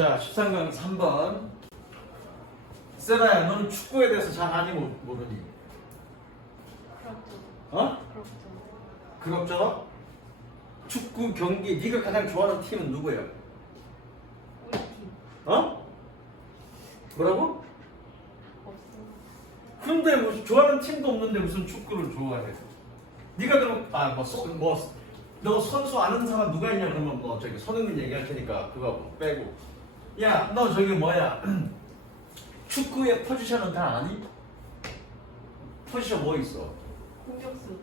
자, 13강 3번. 세라야, 너는 축구에 대해서 잘 아니 모르니? 그렇죠. 어? 그렇죠. 그럭저럭? 축구 경기 네가 가장 좋아하는 팀은 누구예요? 우리 팀 어? 뭐라고? 없어. 근데 무슨 좋아하는 팀도 없는데 무슨 축구를 좋아해? 네가 그럼 너 선수 아는 사람 누가 있냐 그러면 뭐 저기 손흥민 얘기할 테니까 그거 빼고. 야, 너 저기 뭐야? 축구의 포지션은 다 아니? 포지션 뭐 있어? 공격수.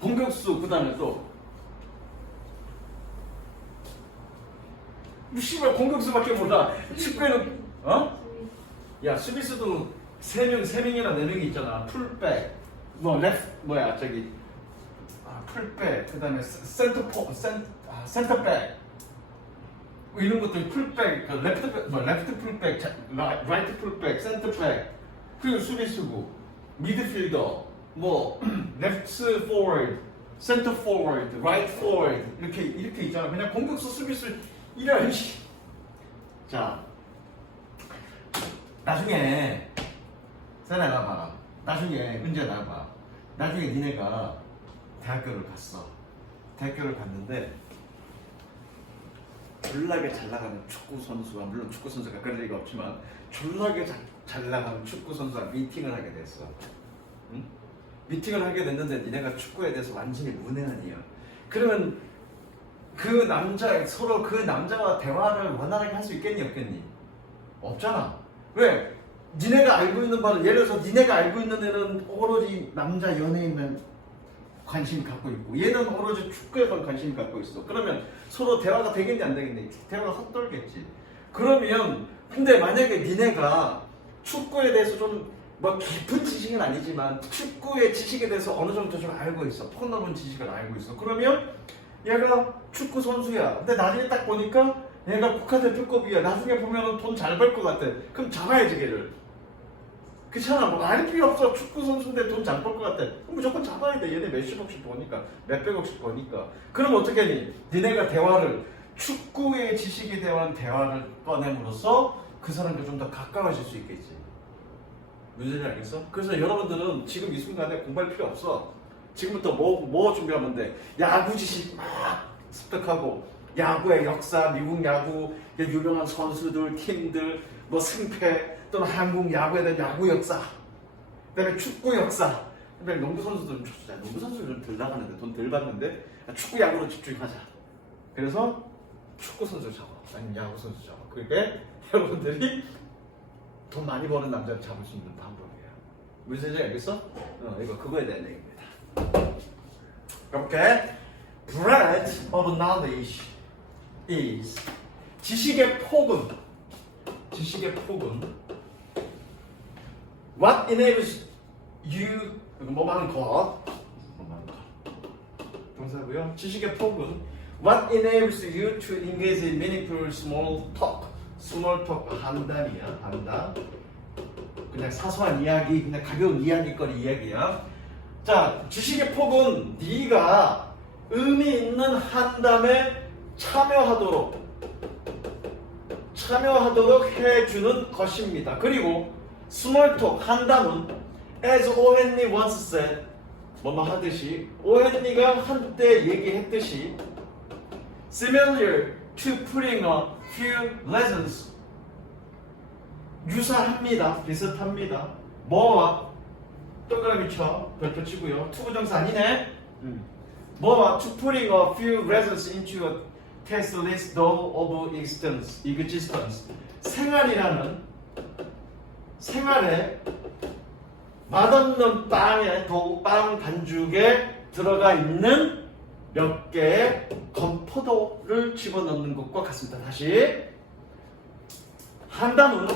공격수 그다음에 또 씨발 공격수밖에 몰라. 축구에는 어? 야, 수비수도 세 명이나 네 명이 있잖아. 풀백, 뭐 레프트 뭐야 저기 풀백, 그다음에 센터백 뭐 이런 것들 풀백, 그 레프트 풀백, 라이트 풀백, 센터백, 그리고 수비수고 미드필더, 뭐 레프트 포워드, 센터 포워드, 라이트 포워드 이렇게 있잖아. 그냥 공격수 수비수 이런 식. 자, 나중에 세나 나봐. 나중에 은지야 나봐. 나중에 니네가 대학교를 갔어. 대학교를 갔는데 졸라게 잘 나가는 축구 선수와, 물론 축구 선수가 그럴 리가 없지만 졸라게 잘 나가는 축구 선수와 미팅을 하게 됐어. 응? 미팅을 하게 됐는데 니네가 축구에 대해서 완전히 문외한이야. 그러면 서로 그 남자와 대화를 원활하게 할 수 있겠니 없겠니? 없잖아. 왜? 니네가 알고 있는 바는, 예를 들어서 니네가 알고 있는 애는 오로지 남자 연예인만 관심 갖고 있고 얘는 오로지 축구에만 관심 갖고 있어. 그러면 서로 대화가 되겠니 안 되겠니? 대화가 헛돌겠지. 그러면 근데 만약에 니네가 축구에 대해서 좀 뭐 깊은 지식은 아니지만 축구의 지식에 대해서 어느 정도 좀 알고 있어. 폭 넘은 지식을 알고 있어. 그러면 얘가 축구 선수야. 근데 나중에 딱 보니까 얘가 국가대표급이야. 나중에 보면은 돈 잘 벌 것 같아. 그럼 잡아야지 걔를. 그렇잖아. 뭐 알 필요 없어. 축구 선수인데 돈 잘 벌 것 같아. 그럼 무조건 잡아야 돼. 얘네 몇십억씩 버니까, 몇백억씩 버니까. 그럼 어떻게 하니? 니네가 대화를, 축구의 지식에 대한 대화를 꺼냄으로써 그 사람과 좀 더 가까워질 수 있겠지. 무슨 소리 알겠어? 그래서 여러분들은 지금 이 순간에 공부할 필요 없어. 지금부터 뭐 준비하면 돼? 야구 지식 막 습득하고, 야구의 역사, 미국 야구, 유명한 선수들, 팀들, 뭐 승패, 또는 한국 야구에 대한 야구 역사, 그다음에 축구 역사. 그다음에 농구 선수들은 좀 덜 나가는데, 돈 덜 받는데 축구 야구로 집중하자. 그래서 축구 선수 잡아, 아니면 야구 선수 잡아. 그게 여러분들이 돈 많이 버는 남자를 잡을 수 있는 방법이에요. 무슨 소리인지 알겠어? 이거 그거에 대한 얘기입니다. 오케이? Breadth of knowledge is, 지식의 폭은 what enables you, 뭐만 것 동사고요. 지식의 폭은 what enables you to engage in meaningful small talk. 한담이야. 한담. 그냥 사소한 이야기, 그냥 가벼운 이야기거리 이야기야. 자, 지식의 폭은 네가 의미 있는 한담에 참여하도록 해주는 것입니다. 그리고 스몰톡, 한담은 as 오헨리 once said, 뭐뭐 하듯이, 오헨리가 한때 얘기했듯이 similar to putting a few lessons, 유사합니다. 비슷합니다. 뭐와? 동그라미 쳐. 별표 치고요. 투부정사 아니네. 뭐와? To putting a few lessons into a test list though of existence. 생활에 맛없는 빵 반죽에 들어가 있는 몇 개의 건포도를 집어넣는 것과 같습니다. 다시. 한담은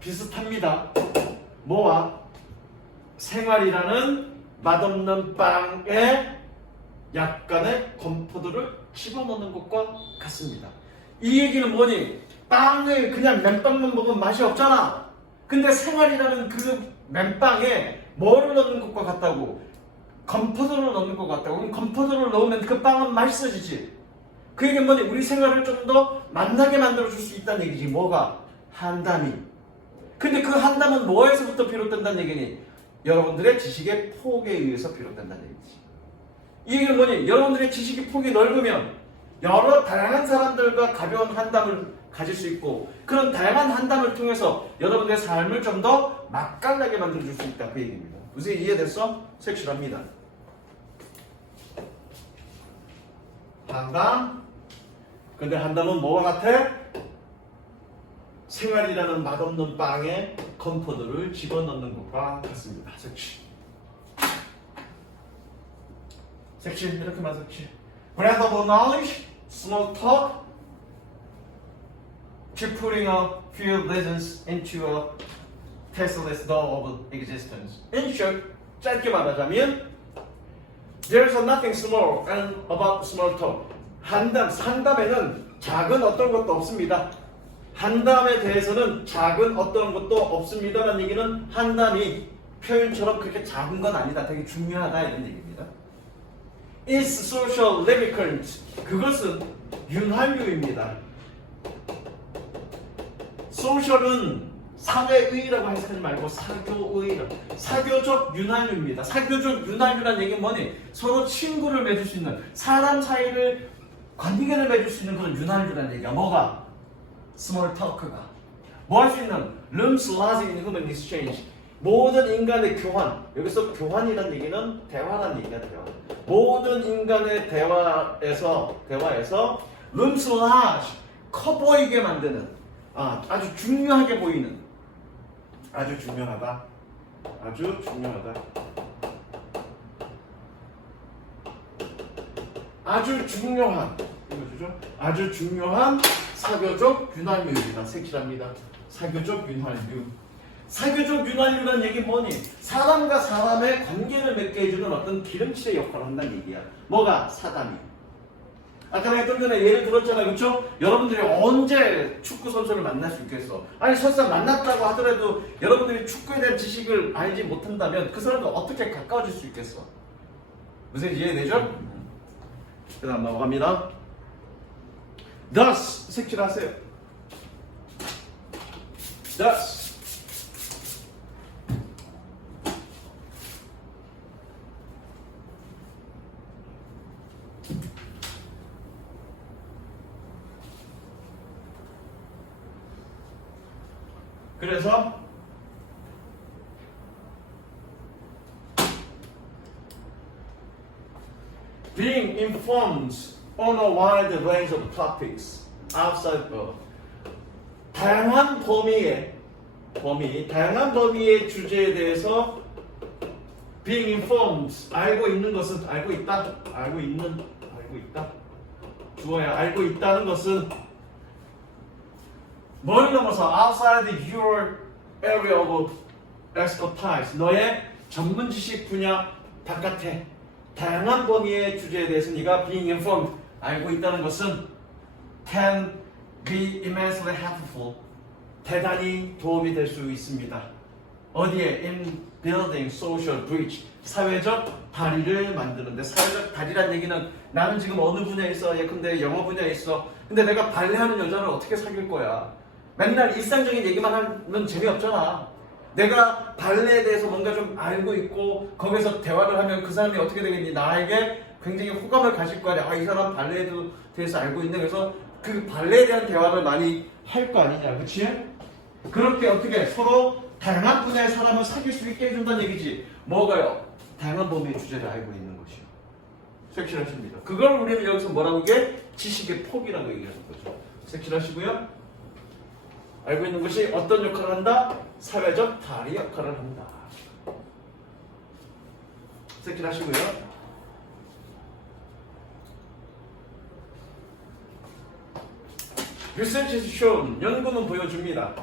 비슷합니다. 뭐와? 생활이라는 맛없는 빵에 약간의 건포도를 집어넣는 것과 같습니다. 이 얘기는 뭐니? 빵을 그냥 맨빵만 먹으면 맛이 없잖아. 근데 생활이라는 그 맨빵에 뭐를 넣는 것과 같다고? 건포도를 넣는 것 같다고. 그럼 건포도를 넣으면 그 빵은 맛있어지지. 그 얘기는 뭐니? 우리 생활을 좀 더 만나게 만들어 줄 수 있다는 얘기지. 뭐가? 한담이. 근데 그 한담은 뭐에서부터 비롯된다는 얘기니? 여러분들의 지식의 폭에 의해서 비롯된다는 얘기지. 이 얘기는 뭐니? 여러분들의 지식의 폭이 넓으면 여러 다양한 사람들과 가벼운 한담을 가질 수 있고 그런 다양한 한담을 통해서 여러분들의 삶을 좀 더 맛깔나게 만들어 줄 수 있다. 그 얘기입니다. 무슨 이해됐어? 색칠합니다. 한담. 근데 한담은 뭐와 같아? 생활이라는 맛없는 빵에 건포도를 집어넣는 것과 같습니다. 색칠. 색칠. 이렇게만 색칠. Breath of knowledge, small talk, to putting a few lessons into a tasteless dough of existence. In short, 짧게 말하자면 There's nothing small and about small talk. 상담에는 작은 어떤 것도 없습니다. 한담에 대해서는 작은 어떤 것도 없습니다라는 얘기는 한담이 표현처럼 그렇게 작은 건 아니다. 되게 중요하다 이런 얘기입니다. It's social lubricant. 그것은 윤활유입니다. 소셜은 사회의라고 해석하지 말고 사교의라. 사교적 윤활유입니다. 사교적 윤활유라는 얘기는 뭐니? 서로 친구를 맺을 수 있는 사람 사이를 관계를 맺을 수 있는 그런 윤활유라는 얘기야. 뭐가? 스몰 토크가. 뭐 할 수 있는? Rooms large in human exchange. 모든 인간의 교환. 여기서 교환이라는 얘기는 대화라는 얘기야. 대화. 모든 인간의 대화에서 Rooms large. 커 보이게 만드는 아주 중요하게 보이는 아주 중요하다. 아주 중요하다. 아주 중요한 이거죠. 아주 중요한 사교적 윤활유입니다. 색칠합니다. 사교적 윤활유. 사교적 윤활유라는 얘기 뭐니? 사람과 사람의 관계를 맺게 해주는 어떤 기름칠의 역할을 한다는 얘기야. 뭐가? 사담이. 아까 내가 좀 전에 예를 들었잖아요. 그렇죠? 여러분들이 언제 축구 선수를 만날 수 있겠어? 아니 설사 만났다고 하더라도 여러분들이 축구에 대한 지식을 알지 못한다면 그 사람과 어떻게 가까워질 수 있겠어? 무슨 이해되죠? 그 다음 넘어갑니다. Thus 색칠하세요. Thus 그래서 being informed on a wide range of topics outside of 다양한 범위의 주제에 대해서 being informed 알고 있는 것은 알고 있다 주어야 알고 있다는 것은 뭘 넘어서 outside your area of expertise 너의 전문 지식 분야 바깥에 다양한 범위의 주제에 대해서 네가 being informed 알고 있다는 것은 can be immensely helpful 대단히 도움이 될 수 있습니다. 어디에? in building social bridge 사회적 다리를 만드는데 사회적 다리란 얘기는 나는 지금 어느 분야에 있어 예컨대 영어 분야에 있어 근데 내가 발레하는 여자를 어떻게 사귈 거야 맨날 일상적인 얘기만 하면 재미없잖아. 내가 발레에 대해서 뭔가 좀 알고 있고 거기서 대화를 하면 그 사람이 어떻게 되겠니? 나에게 굉장히 호감을 가질 거 아니야. 이 사람 발레에 대해서 알고 있네. 그래서 그 발레에 대한 대화를 많이 할 거 아니냐. 그치? 그렇게 어떻게 서로 다양한 분야의 사람을 사귈 수 있게 해준다는 얘기지. 뭐가요? 다양한 범위의 주제를 알고 있는 것이요. 색칠하십니다. 그걸 우리는 여기서 뭐라고 얘기해? 지식의 폭이라고 얘기하는 거죠. 색칠하시고요. 알고 있는 것이 어떤 역할을 한다? 사회적 다리 역할을 한다. 색칠하시고요. Research has shown, 연구는 보여줍니다.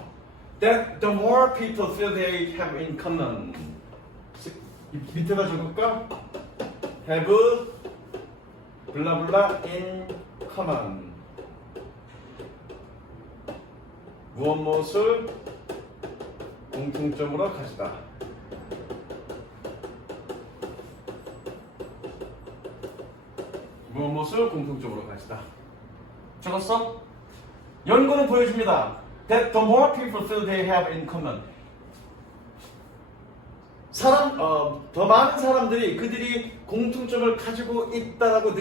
That the more people feel they have in common. 밑에다 적을까? Have 블라블라 in common. 무엇을 공통점으로 가지다. 무엇을 공통점으로 가지다. 적었어? 연구는 보여줍니다. That the more people feel they have in common. 더 많은 사람들이 그들이 공통점을 가지고 있다라고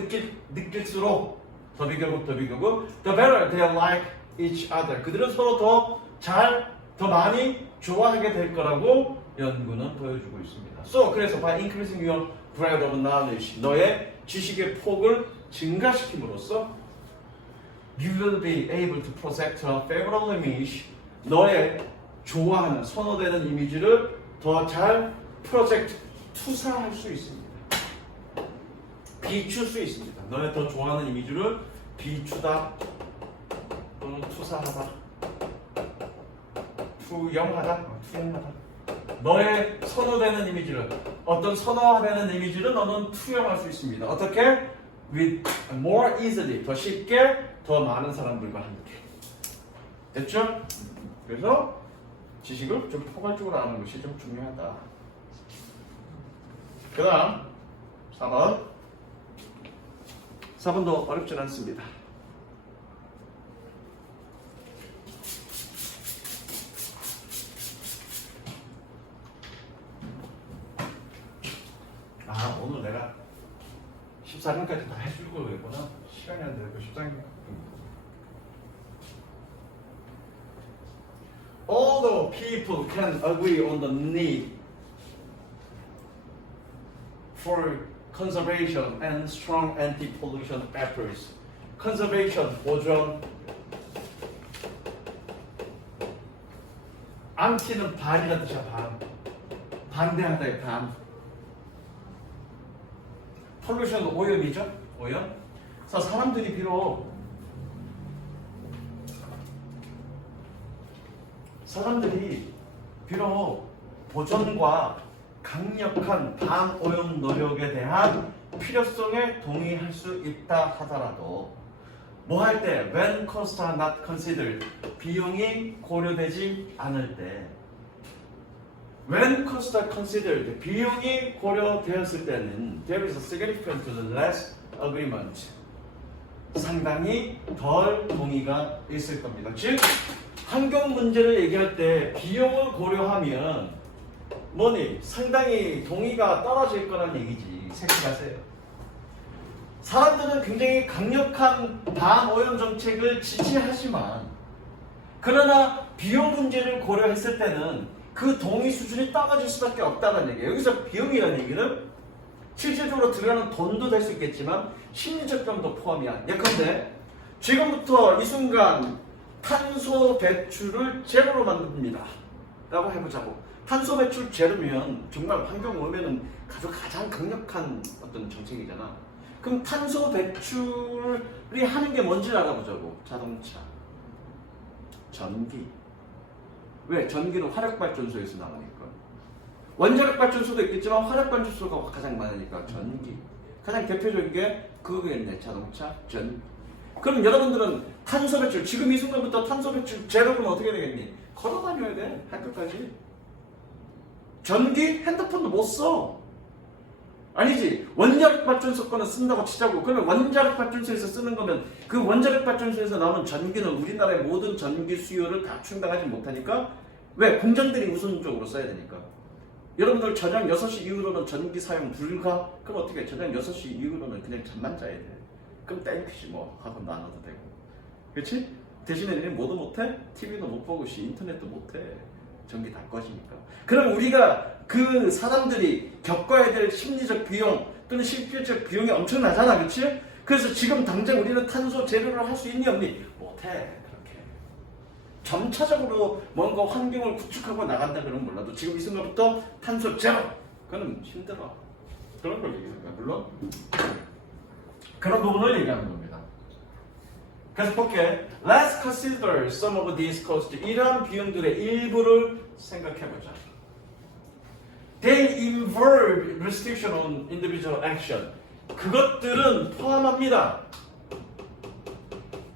느낄수록 더 비교고 the better they like each other. 그들은 서로 더 많이 좋아하게 될 거라고 연구는 보여주고 있습니다. 그래서 by increasing your breadth of knowledge, 너의 지식의 폭을 증가시킴으로써 you will be able to project a favorable image, 너의 좋아하는, 선호되는 이미지를 더 잘 프로젝트, 투사할 수 있습니다. 비출 수 있습니다. 너의 더 좋아하는 이미지를 비추다 또는 투사하다, 투영하다. 너의 선호되는 이미지를, 어떤 선호되는 이미지를 너는 투영할 수 있습니다. 어떻게? With more easily, 더 쉽게, 더 많은 사람들과 함께. 됐죠? 그래서 지식을 좀 포괄적으로 아는 것이 좀 중요하다. 그 다음 4번. 4번도 어렵진 않습니다. 오늘 내가 14번까지 다 해줄 거구나. 시간이 안 되고 14번. Although people can agree on the need for conservation and strong anti-pollution efforts. conservation, 보존. anti는 반이라는 뜻이야, 반대하다의 반. pollution 오염이죠, 오염. 그래서 사람들이 비록 보존과 강력한 반오염 노력에 대한 필요성에 동의할 수 있다 하더라도 뭐 할 때 when costs are not considered, 비용이 고려되지 않을 때, when costs are considered, 비용이 고려되었을 때는 there is a significant less agreement, 상당히 덜 동의가 있을 겁니다. 즉 환경 문제를 얘기할 때 비용을 고려하면 뭐니? 상당히 동의가 떨어질 거란 얘기지. 생각하세요. 사람들은 굉장히 강력한 반오염 정책을 지지하지만 그러나 비용 문제를 고려했을 때는 그 동의 수준이 떨어질 수밖에 없다는 얘기예요. 여기서 비용이라는 얘기는 실질적으로 들어가는 돈도 될 수 있겠지만 심리적 점도 포함이야. 예컨대 지금부터 이 순간 탄소 배출을 제로로 만듭니다 라고 해보자고. 탄소 배출 제로면 정말 환경 오염에는 가장 강력한 어떤 정책이잖아. 그럼 탄소 배출이 하는 게 뭔지를 알아보자고. 자동차, 전기. 왜? 전기는 화력발전소에서 나오니까. 원자력 발전소도 있겠지만 화력 발전소가 가장 많으니까 전기. 가장 대표적인 게 그거겠네. 자동차, 전기. 그럼 여러분들은 탄소 배출, 지금 이 순간부터 탄소 배출 제로는 어떻게 되겠니? 걸어 다녀야 돼. 학교까지. 전기? 핸드폰도 못 써. 아니지. 원자력 발전소 거는 쓴다고 치자고. 그러면 원자력 발전소에서 쓰는 거면 그 원자력 발전소에서 나오는 전기는 우리나라의 모든 전기 수요를 다 충당하지 못하니까 왜? 공장들이 우선적으로 써야 되니까. 여러분들 저녁 6시 이후로는 전기 사용 불가? 그럼 어떻게 해? 저녁 6시 이후로는 그냥 잠만 자야 돼. 그럼 땡큐지 뭐. 하고 나눠도 되고. 그렇지? 대신에 얘는 뭐도 못해? TV도 못 보고 인터넷도 못해. 전기 다 꺼지니까. 그럼 우리가 그 사람들이 겪어야 될 심리적 비용 또는 실질적 비용이 엄청나잖아. 그렇지? 그래서 지금 당장 우리는 탄소 제로를 할 수 있니 없니? 못해. 그렇게. 점차적으로 뭔가 환경을 구축하고 나간다 그러면 몰라도 지금 이 순간부터 탄소 제로! 그건 힘들어. 그런 걸 얘기하는 거야. 물론 그런 부분을 얘기하는 겁니다. 그래서 볼게. Let's consider some of these costs. 이러한 비용들의 일부를 생각해보자. They involve restriction on individual action. 그것들은 포함합니다.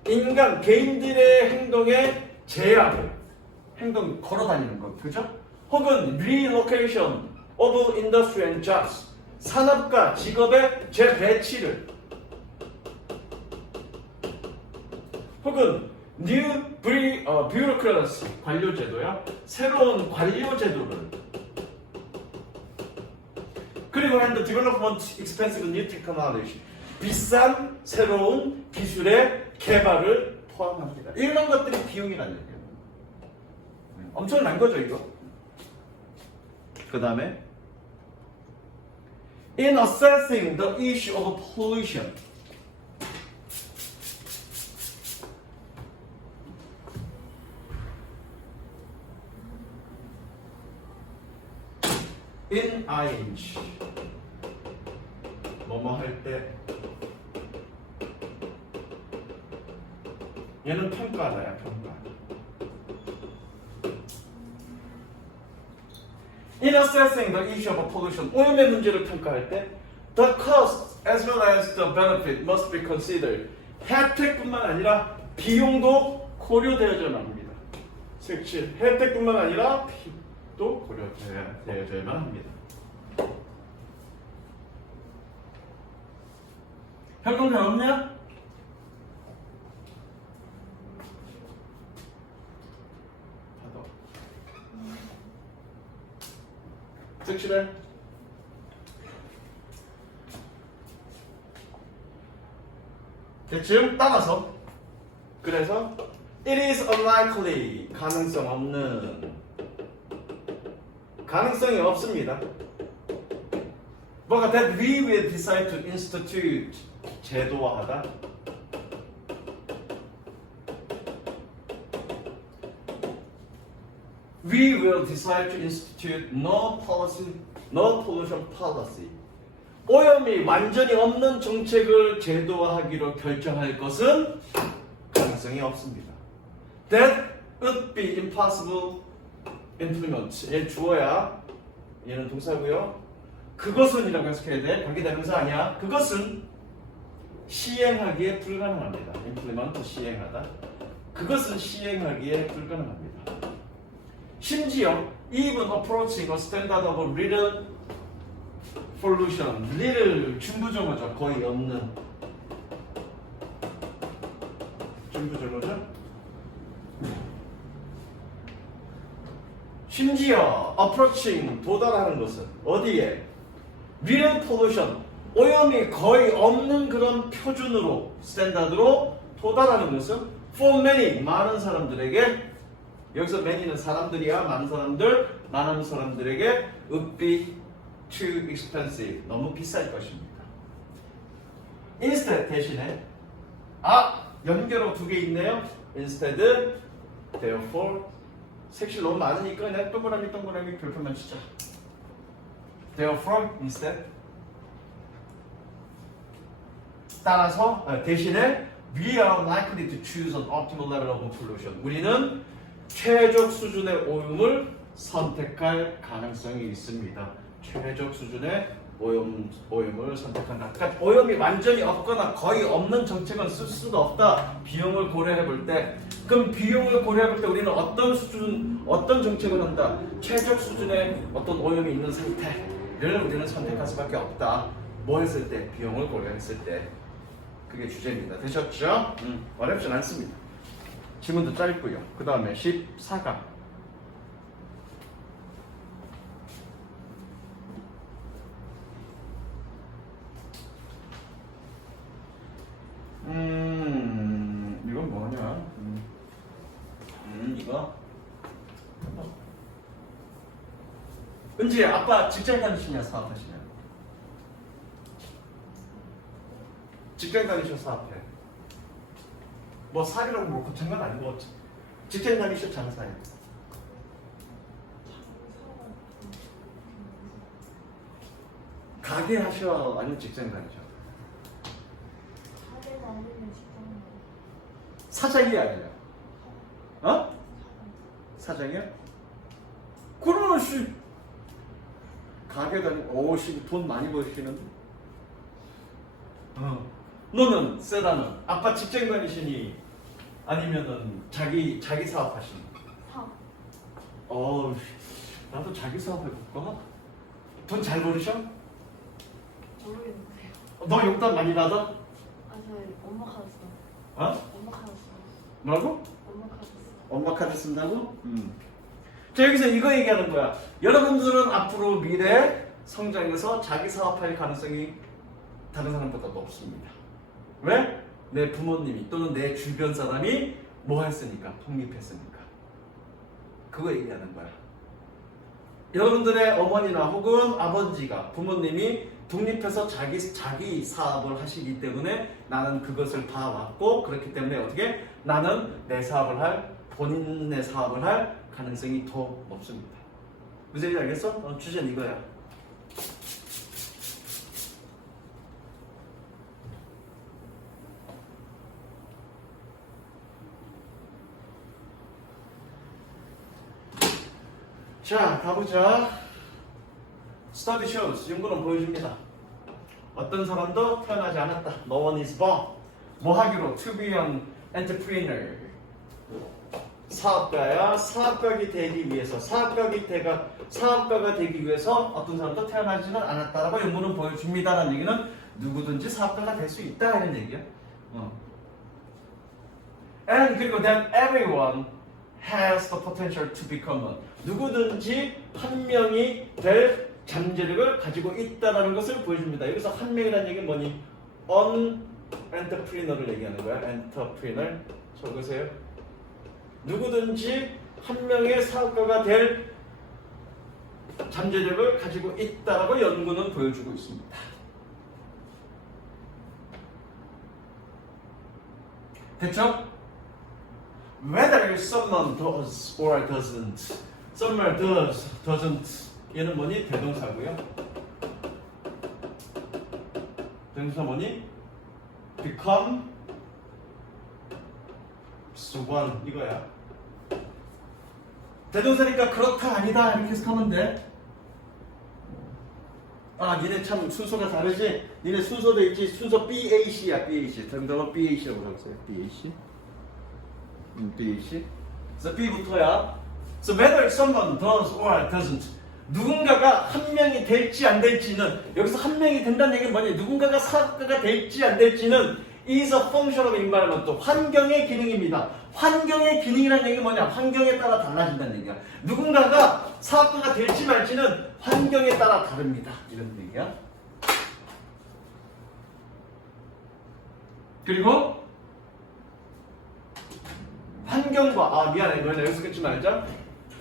인간, 개인들의 행동에 제한. 행동 걸어다니는 것. 그죠? 혹은 relocation of industry and jobs. 산업과 직업의 재배치를. 혹은 new bureaucracy 관료 제도야. 새로운 관료 제도를. 그리고 and development expensive new technology. 비싼 새로운 기술의 개발을 포함합니다. 이런 것들이 비용이라는 얘기예요. 엄청난 거죠, 이거. 그 다음에 in assessing the issue of pollution. in ing 뭐뭐 할 때 얘는 평가다야, 평가. In assessing the issue of pollution, 오염의 문제를 평가할 때 the cost as well as the benefit must be considered. 혜택뿐만 아니라 비용도 고려되어야만 합니다. 색칠, 혜택뿐만 아니라 비용도 고려되어야만 합니다. 현금 잘 없냐? 색칠해. 대충 따라서. 그래서 it is unlikely 가능성 없는 가능성이 없습니다. 뭐가 that we will decide to institute 제도화하다. We will decide to institute no pollution policy. 오염이 완전히 없는 정책을 제도화하기로 결정할 것은 가능성이 없습니다. That would be impossible implement. 얘 주어야. 얘는 동사고요. 그것은이라고 해석해야 돼. 관계대 명사 아니야. 그것은 시행하기에 불가능합니다. implement 시행하다. 그것은 시행하기에 불가능합니다. 심지어 even approaching a standard of little pollution, little 중부정어죠. 거의 없는 중부정어죠. 심지어 approaching 도달하는 것은 어디에? little pollution, 오염이 거의 없는 그런 표준으로 스탠다드로 도달하는 것은 for many, 많은 사람들에게, 여기서 many는 사람들이야. 많은 사람들, 많은 사람들에게 would be too expensive, 너무 비쌀 것입니다. instead 대신에 연결어 두 개 있네요. instead, therefore, 색칠 너무 많으니까 그냥 동그라미 별표만 치자. therefore, instead, 따라서 대신에 we are likely to choose an optimal level of pollution. 우리는 최적 수준의 오염을 선택할 가능성이 있습니다. 최적 수준의 오염을 선택한다. 그러니까 오염이 완전히 없거나 거의 없는 정책은 쓸 수가 없다. 비용을 고려해 볼 때. 그럼 비용을 고려해 볼 때 우리는 어떤 수준, 어떤 정책을 한다. 최적 수준의 어떤 오염이 있는 상태를 우리는 선택할 수밖에 없다. 뭐 했을 때? 비용을 고려했을 때. 그게 주제입니다. 되셨죠? 어렵진 않습니다. 지문도 짧고요. 그 다음에 14가 이건 뭐냐? 이거 은지 아빠 직장 다니시냐 사업하시냐? 직장 다니셔 사업해. 뭐 사기라고 뭐 고친 건 아니고 직장 다니셔 장사해. 가게 하셔 아니면 직장 다니셔? 사장이 아니라 사장이야? 그러면 가게 다니고 돈 많이 버시는데? 너는 세다는 아빠 직장 다니시니 아니면은 자기 사업 하시니? 사업. 나도 자기 사업 해볼까? 돈 잘 버리셔? 모르겠는데요. 너 용돈 많이 받아? 저 엄마 카드어. 어? 엄마 카드어. 뭐라고? 엄마 카드 써. 엄마 카드 쓴다고? 자, 여기서 이거 얘기하는 거야. 여러분들은 앞으로 미래 성장해서 자기 사업할 가능성이 다른 사람보다 높습니다. 왜? 내 부모님이 또는 내 주변 사람이 뭐 했으니까? 독립했으니까. 그거 얘기하는 거야. 여러분들의 어머니나 혹은 아버지가 부모님이 독립해서 자기 사업을 하시기 때문에 나는 그것을 봐왔고, 그렇기 때문에 어떻게 나는 내 사업을 할 본인의 사업을 할 가능성이 더 높습니다. 무슨 얘기 알겠어? 주제는 이거야. 자, 가보자. Study shows. 연구는 보여줍니다. 어떤 사람도 태어나지 않았다. No one is born. 뭐 하기로? To be an entrepreneur. 사업가야. 사업가가 되기 위해서 사업가가 되기 위해서 어떤 사람도 태어나지는 않았다라고 연구는 보여줍니다라는 얘기는 누구든지 사업가가 될 수 있다 이런 얘기야. And 그리고 that everyone has the potential to become one. 누구든지 한 명이 될 잠재력을 가지고 있다라는 것을 보여줍니다. 여기서 한 명이라는 얘기는 뭐니? entrepreneur를 얘기하는 거야. entrepreneur. 적으세요. 누구든지 한 명의 사업가가 될 잠재력을 가지고 있다라고 연구는 보여주고 있습니다. 됐죠? Whether someone does or doesn't. Someone does, doesn't. 얘는 뭐니? 대동사고요. 대동사 뭐니? become one 이거야. 대동사니까 그렇다 아니다 이렇게 해석하면 돼. 아, 니네 참 순서가 다르지? 니네 순서도 있지. 순서 BAC야, BAC. 정답은 BAC라고 적었어요. BAC. BAC. 그래서 B부터야. So whether someone does or doesn't. 누군가가 한 명이 될지 안 될지는, 여기서 한 명이 된다는 얘기는 뭐니? 누군가가 사업가가 될지 안 될지는 is a function of environment. 환경의 기능입니다. 환경의 기능이라는 얘기는 뭐냐? 환경에 따라 달라진다는 얘기야. 누군가가 사업가가 될지 말지는 환경에 따라 다릅니다. 이런 얘기야. 그리고 환경과, 미안해. 이거 여기서 끊지 말자.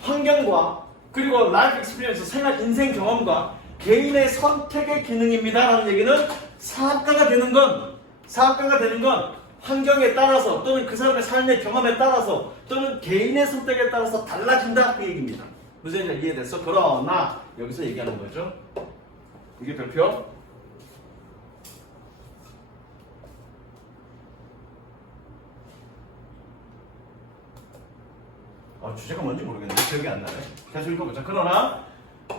환경과 그리고 라이프 익스피리언스, 생활 인생 경험과 개인의 선택의 기능입니다 라는 얘기는 사업가가 되는 건 환경에 따라서 또는 그 사람의 삶의 경험에 따라서 또는 개인의 선택에 따라서 달라진다 그 얘기입니다. 무슨 얘기인지 이해됐어? 그러나 여기서 얘기하는 거죠. 이게 별표. 주제가 뭔지 모르겠는데 기억이 안 나네. 계속 읽어보자. 그러나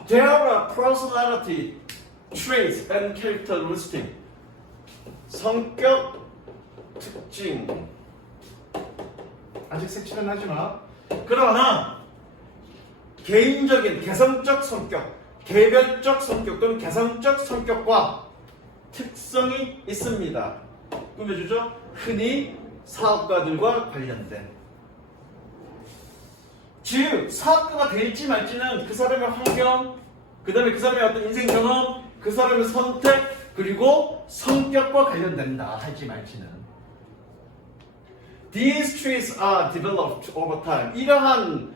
there are personality traits and characteristics. 성격 특징. 아직 색칠은 하지 마. 그러나 개인적인 개성적 성격, 개별적 성격 또는 개성적 성격과 특성이 있습니다. 꾸며주죠. 흔히 사업가들과 관련된. 즉 사업가가 될지 말지는 그 사람의 환경, 그 다음에 그 사람의 어떤 인생 경험, 그 사람의 선택, 그리고 성격과 관련된다. 할지 말지는. These traits are developed over time. 이러한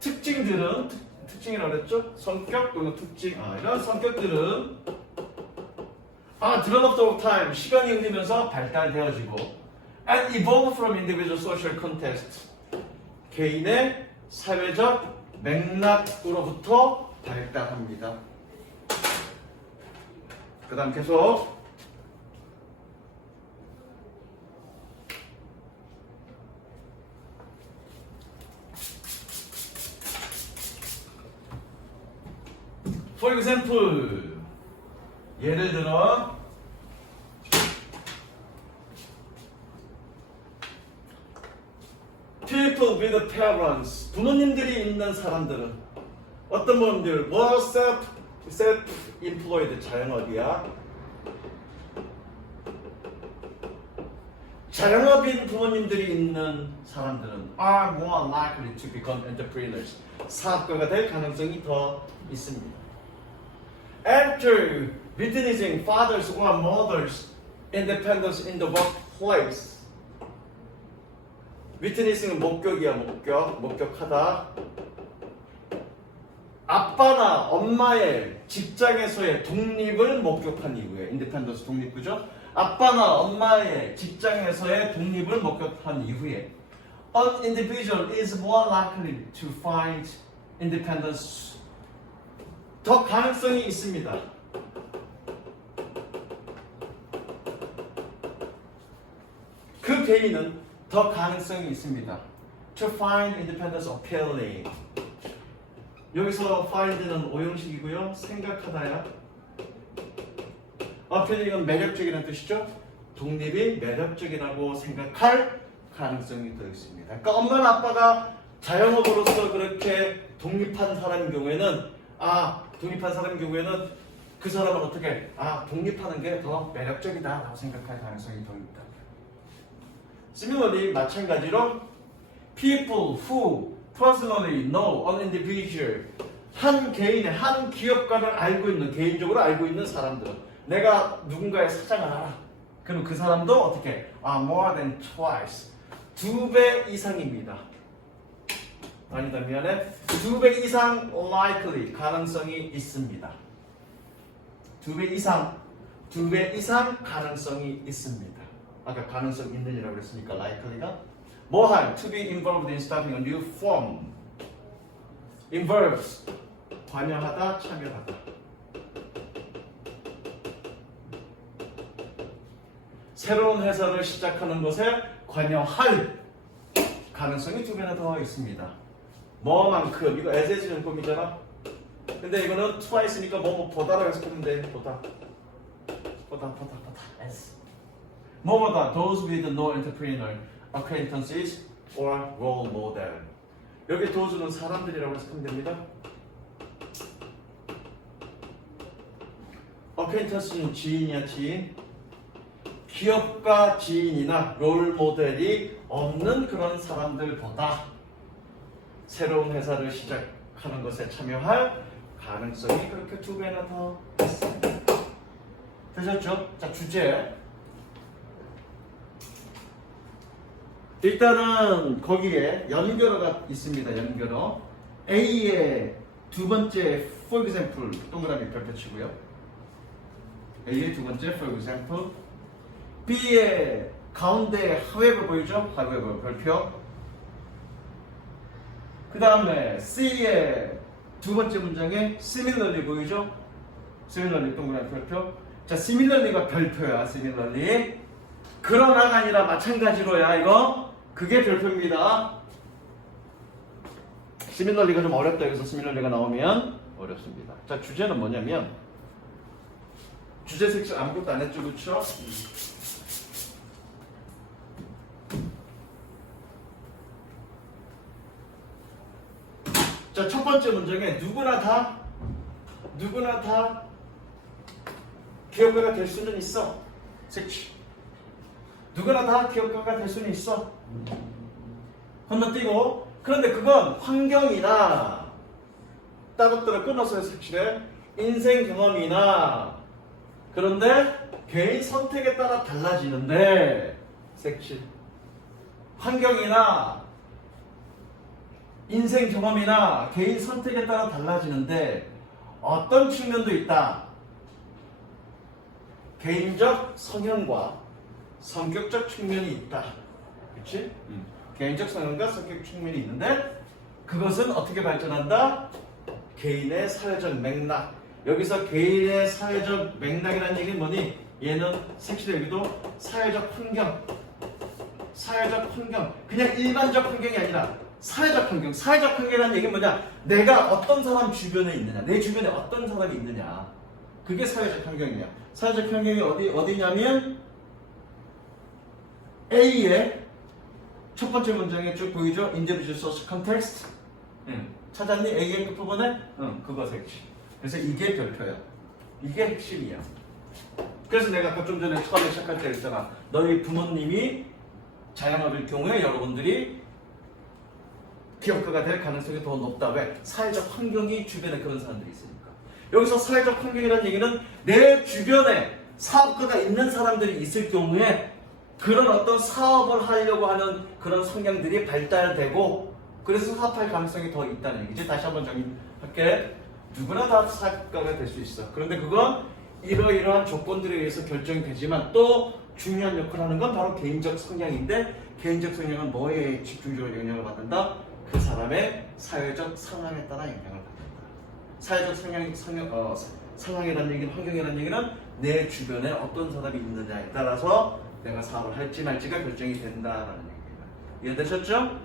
특징들은, 특징이라고 그랬죠? 성격 또는 특징. 이런 성격들은 are developed over time. 시간이 흐르면서 발달되어지고 and evolve from individual social context. 개인의 사회적 맥락으로부터 발달합니다. 그 다음 계속 For example, 예를 들어 people with parents, 부모님들이 있는 사람들은 어떤 부모님들? 뭐 self-employed, 자영업이야. 자영업인 부모님들이 있는 사람들은 are more likely to become entrepreneurs. 사업가가 될 가능성이 더 있습니다. After witnessing fathers or mothers' independence in the workplace. witnessing은 목격이야, 목격하다. 아빠나 엄마의 직장에서의 독립을 목격한 이후에 independence 독립 그죠? 아빠나 엄마의 직장에서의 독립을 목격한 이후에 an individual is more likely to find independence 더 가능성이 있습니다. 그 개인은 더 가능성이 있습니다. To find independence appealing. 여기서 find는 오형식이고요. 생각하다야. appealing은 매력적이라는 뜻이죠. 독립이 매력적이라고 생각할 가능성이 더 있습니다. 그러니까 엄마나 아빠가 자영업으로서 그렇게 독립한 사람인 경우에는 그 사람은 어떻게 독립하는 게 더 매력적이다라고 생각할 가능성이 더 있다. Similarly, 마찬가지로 people who personally know an individual 한 개인의 한 기업가를 알고 있는 개인적으로 알고 있는 사람들은 내가 누군가의 사장을 알아. 그럼 그 사람도 어떻게 more than twice 2배 이상입니다. 아니다 미안해 2배 이상 likely 가능성이 있습니다. 2배 이상 가능성이 있습니다. 아까 가능성 있는이라고 그랬으니까 likely가 뭐할 to be involved in starting a new firm involves 관여하다 참여하다 새로운 회사를 시작하는 것에 관여할 가능성이 2배나 더 있습니다. 뭐만큼 이거 as 용법이잖아. 근데 이거는 twice니까 보다라고 해석하면 돼. 보다 as 뭐보다 those with no entrepreneur acquaintances or role model. 여기 those는 사람들이라고 해석하면 됩니다. acquaintance는 지인이야 지인. 기업가 지인이나 롤 모델이 없는 그런 사람들보다 새로운 회사를 시작하는 것에 참여할 가능성이 그렇게 2배나 더 있습니다. 되셨죠? 자, 주제. 일단은 거기에 연결어가 있습니다. 연결어. A의 두 번째 for example 동그라미 별표 치고요. A의 두 번째 for example. B의 가운데 however 보이죠? however 별표. 그 다음에 C의 두 번째 문장에 similarly 보이죠? similarly 동그라미 별표. 자, similarly가 별표야. similarly. 그러나가 아니라 마찬가지로야. 이거 그게 별표입니다. similarly가 좀 어렵다. 여기서 similarly가 나오면 어렵습니다. 자, 주제는 뭐냐면 주제 섹션 아무것도 안 했죠, 그렇죠? 자, 첫 번째 문장에 누구나 다 기업가가 될 수는 있어. 색치. 누구나 다 기업가가 될 수는 있어. 건너뛰고. 그런데 그건 환경이나 따로따로 끊어서 색칠해. 인생 경험이나 그런데 개인 선택에 따라 달라지는데 색칠. 환경이나 인생 경험이나 개인 선택에 따라 달라지는데 어떤 측면도 있다. 개인적 성향과 성격적 측면이 있다. 그치? 개인적 성향과 성격 측면이 있는데 그것은 어떻게 발전한다? 개인의 사회적 맥락. 여기서 개인의 사회적 맥락이라는 얘기는 뭐니? 얘는 색칠되기도 사회적 환경. 그냥 일반적 환경이 아니라 사회적 환경. 사회적 환경이라는 얘기는 뭐냐? 내가 어떤 사람 주변에 있느냐. 내 주변에 어떤 사람이 있느냐. 그게 사회적 환경이야. 사회적 환경이 어디냐면 A의 첫 번째 문장에 쭉 보이죠? Individual social context. 찾았니? A의 끝부분에? 그거 색칠. 그래서 이게 별표야. 이게 핵심이야. 그래서 내가 아까 좀 전에 처음에 시작할 때 했잖아. 너희 부모님이 자영업일 경우에 여러분들이 기업가가 될 가능성이 더 높다. 왜? 사회적 환경이 주변에 그런 사람들이 있으니까. 여기서 사회적 환경이라는 얘기는 내 주변에 사업가가 있는 사람들이 있을 경우에 그런 어떤 사업을 하려고 하는 그런 성향들이 발달되고 그래서 사업할 가능성이 더 있다는 얘기지. 다시 한번 정리할게. 누구나 다 사업가가 될 수 있어. 그런데 그건 이러이러한 조건들에 의해서 결정이 되지만 또 중요한 역할을 하는 건 바로 개인적 성향인데 개인적 성향은 뭐에 집중적으로 영향을 받는다? 그 사람의 사회적 상황에 따라 영향을 받는다. 사회적 상황이라는 얘기는 환경이라는 얘기는 내 주변에 어떤 사람이 있느냐에 따라서 내가 사업을 할지 말지가 결정이 된다라는 얘기입니다. 이해되셨죠?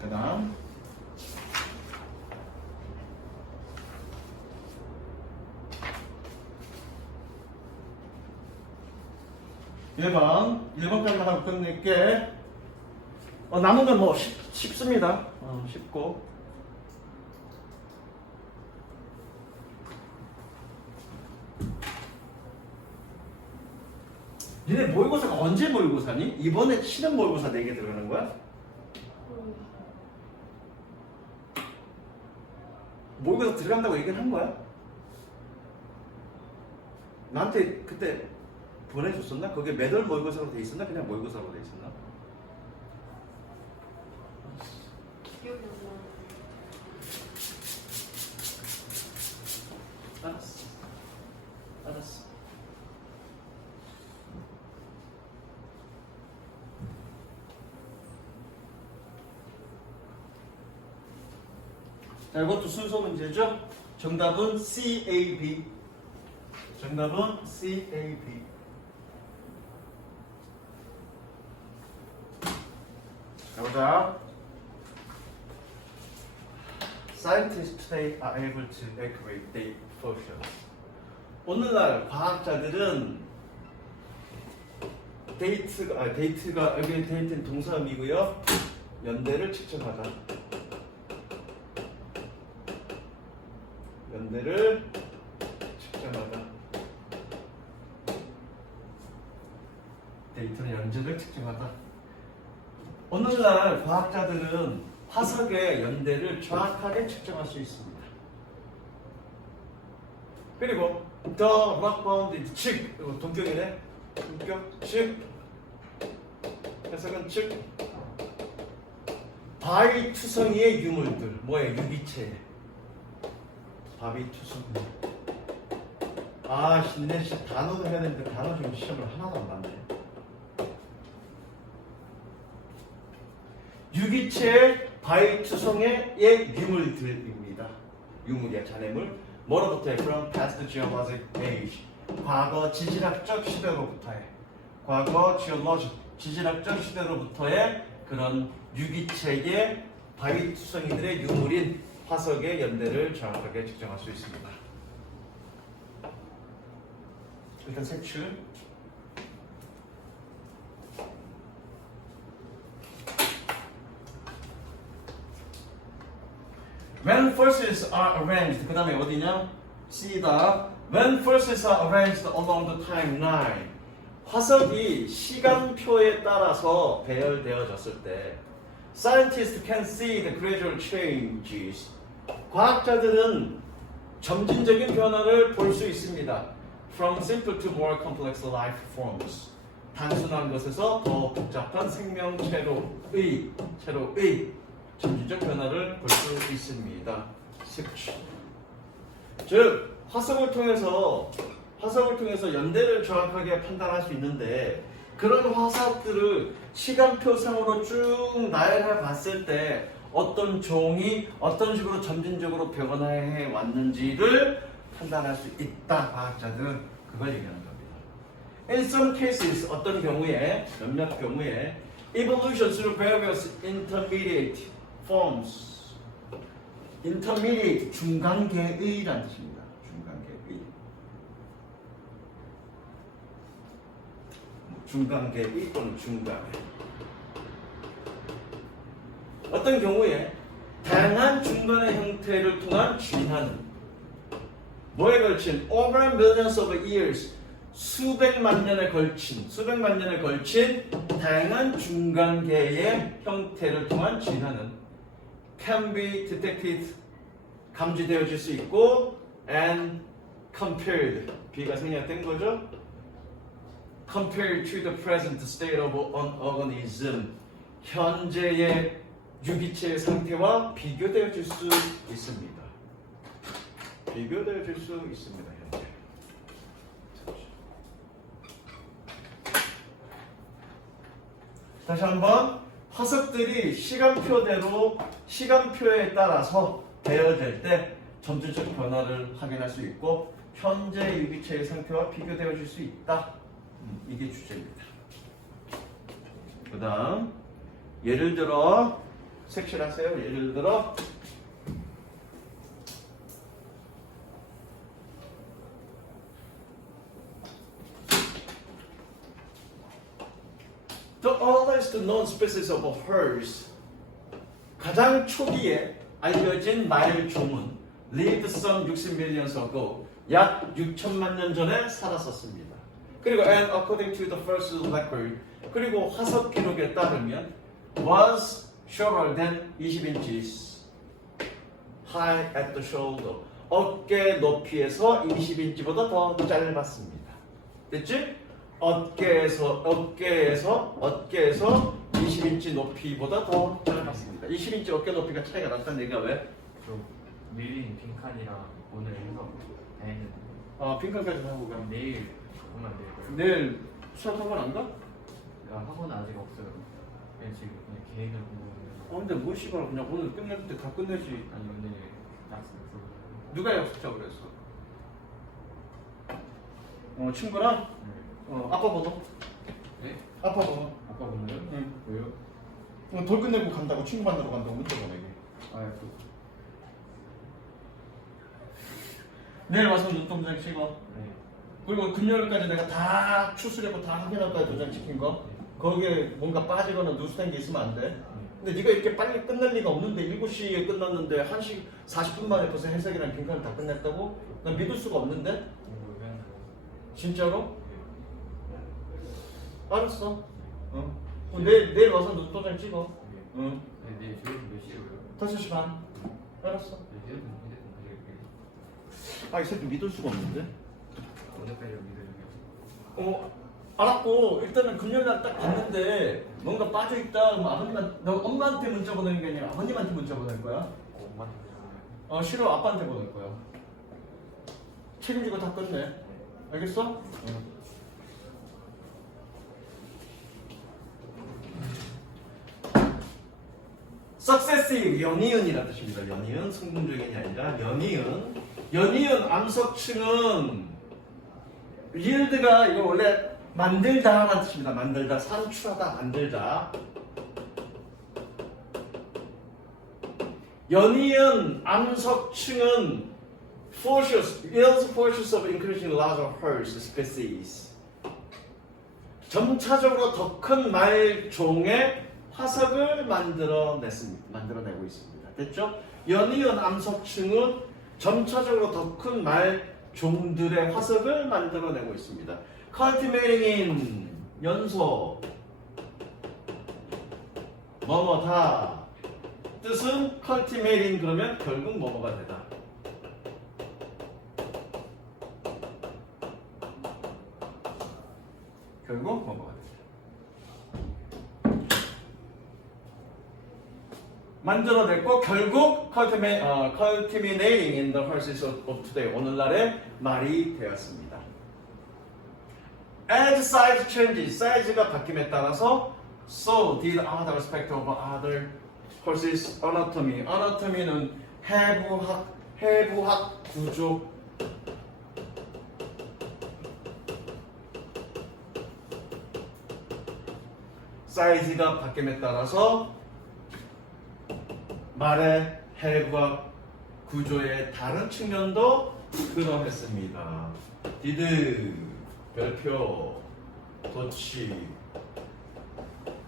그 다음 1번까지만 하고 끝낼게. 남은 건 뭐 쉽습니다. 쉽고. 니네 모의고사가 언제 모의고사니? 이번에 치는 모의고사 4개 들어가는 거야? 모의고사 들어간다고 얘기를 한 거야? 나한테 그때 보내줬었나? 그게 매달 모의고사로 돼 있었나? 그냥 모의고사로 돼 있었나? 기억이 안 나. 알았어. 자, 이것도 순서 문제죠? 정답은 CAB. 정답은 CAB. 가보자. Scientists today are able to accurate date functions. 오늘날 과학자들은 데이트가 여기 데이트는 동사음이고요. 연대를 측정하다. 연대를 측정하다. 데이터는 연대를 측정하다. 오늘날 과학자들은 화석의 연대를 정확하게 측정할 수 있습니다. 그리고 the rock bound 즉 이거 동격이네. 동격 즉 해석은 즉 바위 투성이의 유물들 뭐예요? 유기체. 바위 투성이. 니네 단어도 해야 되는데 단어 지금 시험을 하나도 안 봤네. 유기체의 바위 투성의 유물들입니다. 유물이야, 잔해물. 뭐로부터해? From past geologic age. 과거 지질학적 시대로부터해. 과거 지질학적 시대로부터의 그런 유기체의 바위 투성이들의 유물인 화석의 연대를 정확하게 측정할 수 있습니다. 일단 색출. When forces are arranged, 그 다음에 어디냐? C다. When forces are arranged along the timeline. 화석이 시간표에 따라서 배열되어졌을 때 Scientists can see the gradual changes. 과학자들은 점진적인 변화를 볼 수 있습니다. From simple to more complex life forms. 단순한 것에서 더 복잡한 생명체로의 점진적 변화를 볼 수 있습니다. 즉 화석을 통해서 연대를 정확하게 판단할 수 있는데 그런 화석들을 시간표상으로 쭉 나열해 봤을 때 어떤 종이 어떤 식으로 점진적으로 변화해 왔는지를 판단할 수 있다. 과학자들은 그걸 얘기하는 겁니다. In some cases 어떤 경우에 몇몇 경우에 evolution through various intermediate forms. intermediate 중간계의라는 뜻입니다. 중간계의 또는 중간계. 어떤 경우에 다양한 중간의 형태를 통한 진화는 뭐에 걸친 over millions of years 수백만 년에 걸친 다양한 중간계의 형태를 통한 진화는 can be detected 감지되어질 수 있고 and compared B가 생략된 거죠. compared to the present state of an organism 현재의 유기체의 상태와 비교되어질 수 있습니다. 비교되어질 수 있습니다. 현재. 다시 한번 화석들이 시간표에 따라서 되어질 때 점진적 변화를 확인할 수 있고 현재 유기체의 상태와 비교되어질 수 있다. 이게 주제입니다. 그 다음 예를 들어 색칠하세요. 예를 들어 The oldest known species of horse 가장 초기에 알려진 말종은 lived some 60million ago 약 6천만 년 전에 살았었습니다. 그리고 and according to the first record 그리고 화석 기록에 따르면 was shorter than 20inches high at the shoulder 어깨 높이에서 20인치보다 더 짧았습니다. 됐지? 어깨에서 20인치 높이보다 더 짧았습니다. 20인치 어깨 높이가 차이가 났다는 얘기가 왜? 저 밀린 빈칸이랑 오늘 해서 다했는데 빈칸까지 하고 가. 내일 오면 안 돼요? 내일 수업 학원 안 가? 학원은 아직 없어요. 그냥 지금 그냥 계획을 보고 근데 뭐 씨발 그냥 오늘 끝낼 때 다 끝내지. 아니 오늘 약속 누가 약속자고 그랬어? 친구랑? 아빠 번호? 네? 아빠 번호. 아빠 보는요? 응. 왜요? 돌 끝내고 간다고 친구 만나러 간다고 문자 보내기. 내일 와서 눈동장 찍어. 네. 그리고 금요일까지 내가 다 추수려고 다 확인할 거야 도장 찍힌 거. 거기에 뭔가 빠지거나 누수된 게 있으면 안 돼. 근데 네가 이렇게 빨리 끝낼 리가 없는데 7시에 끝났는데 1시 40분 만에 벌써 해석이랑 빈칸을 다 끝냈다고? 난 믿을 수가 없는데? 왜 하는 거예요? 진짜로? 알았어. 내일 와서 눈도장 찍어. 응. 네, 내일 저녁 몇 시에 오요? 5시 반. 알았어. 네, 휴대폰 드릴게요. 이 새끼 믿을 수가 없는데? 오늘까지 믿어주세요. 알았고 일단은 금요일날 딱 갔는데 뭔가 빠져있다 그럼 너 엄마한테 문자 보내는 게 아니라 아버님한테 문자 보낼 거야? 엄마한테 싫어 아빠한테 보낼 거야. 책임지고 다 끝내. 알겠어? Successive 연이은이라 뜻입니다. 연이은 성공적인이 아니라 연이은 암석층은 yield가 이거 원래 만들다라는 뜻입니다. 만들다, 산출하다, 만들다. 연이은 암석층은 yields forces of increasing larger herds species. 점차적으로 더 큰 말종의 화석을 만들어내고 있습니다. 됐죠? 연이은 암석층은 점차적으로 더 큰 말종들의 화석을 만들어내고 있습니다. cultivating 연소 뭐뭐다 뜻은 cultivating 그러면 결국 뭐뭐가 되다. 결국 뭐뭐가 되다. 만들어냈고 결국 culminating in the process of today 오늘날의 말이 되었습니다. As size changes, 사이즈가 바뀜에 따라서 so did other aspect of other horses anatomy. anatomy는 해부학 구조. 사이즈가 바뀜에 따라서 말의 해부학 구조의 다른 측면도 드러냈습니다. did 별표 도치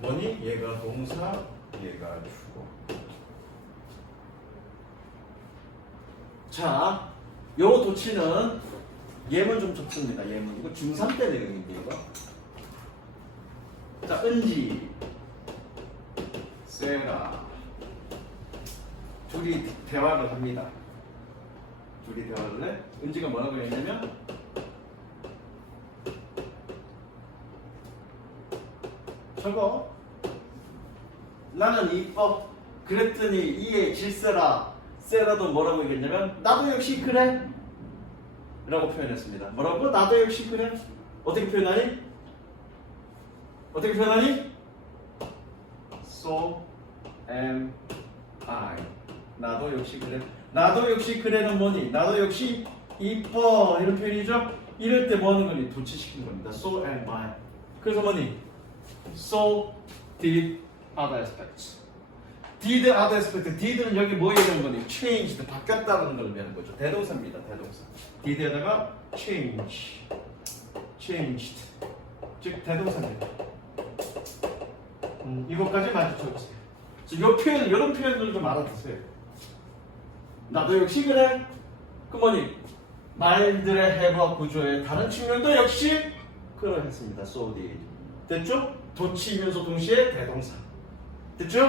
뭐니? 얘가 동사, 얘가 주어. 자, 요 도치는 예문 좀 적습니다. 예문. 이거 중3 때 내용인데 이거. 자, 은지, 세라 둘이 대화를 합니다. 둘이 대화를 해. 은지가 뭐라고 했냐면 저거 나는 이뻐. 그랬더니 이에 질세라 세라도 뭐라고 얘기했냐면 나도 역시 그래 라고 표현했습니다. 뭐라고? 나도 역시 그래. 어떻게 표현하니? 어떻게 표현하니? So am I. 나도 역시 그래. 나도 역시 그래는 뭐니? 나도 역시 이뻐 이런 표현이죠. 이럴 때 뭐 하는 거니? 도치시키는 겁니다. So am I. 그래서 뭐니? So did other aspects. did other aspects. did는 여기 뭐 얘기하는 거니? changed. 바뀌었다는 걸 의미하는 거죠. 대동사입니다. 대동사. did에다가 change. changed. 즉 대동사입니다. 이것까지 마주쳐보세요. 이 표현, 이런 표현들 좀 알아두세요. 나도 역시 그래. 그 뭐니? 말들의 해부학 구조의 다른 측면도 역시 그러했습니다. So did. 됐죠? 도치이면서 동시에 대동사. 됐죠?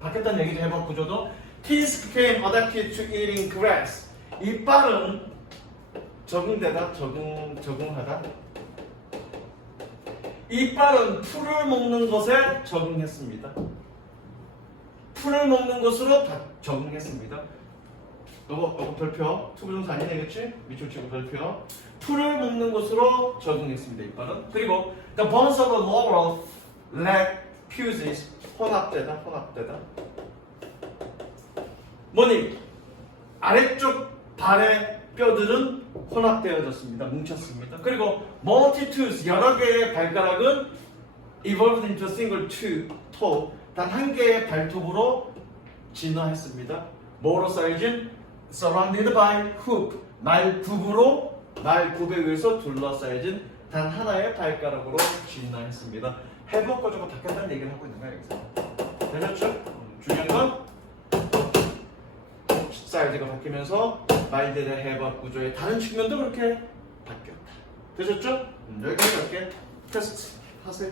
바뀌었다는 얘기죠. 해부학 구조도. Kids became adapted to eating grass. 이빨은 적응되다, 적응하다. 이빨은 풀을 먹는 것에 적응했습니다. 풀을 먹는 것으로 적응했습니다. 이거 별표. 투부정사 아니 되겠지? 밑줄 치고 별표. 풀을 먹는 것으로 적응했습니다. 이빨은. 그리고 the bones of a lower leg fuses. 혼합되다. 뭐니? 아래쪽 발의 뼈들은 혼합되어졌습니다. 뭉쳤습니다. 그리고 multitudes 여러 개의 발가락은 evolved into a single toe 단 한 개의 발톱으로 진화했습니다. 뭐로 쌓여진? surrounded by hoof 날굽에 의해서 둘러싸여진 단 하나의 발가락으로 진화했습니다. 해부학 구조가 바뀌었다는 얘기를 하고 있는 거야 여기서. 되셨죠? 중요한 건 사이즈가 바뀌면서 말들의 해부학 구조의 다른 측면도 그렇게 바뀌었다. 되셨죠? 여기까지 할게. 테스트 하세요.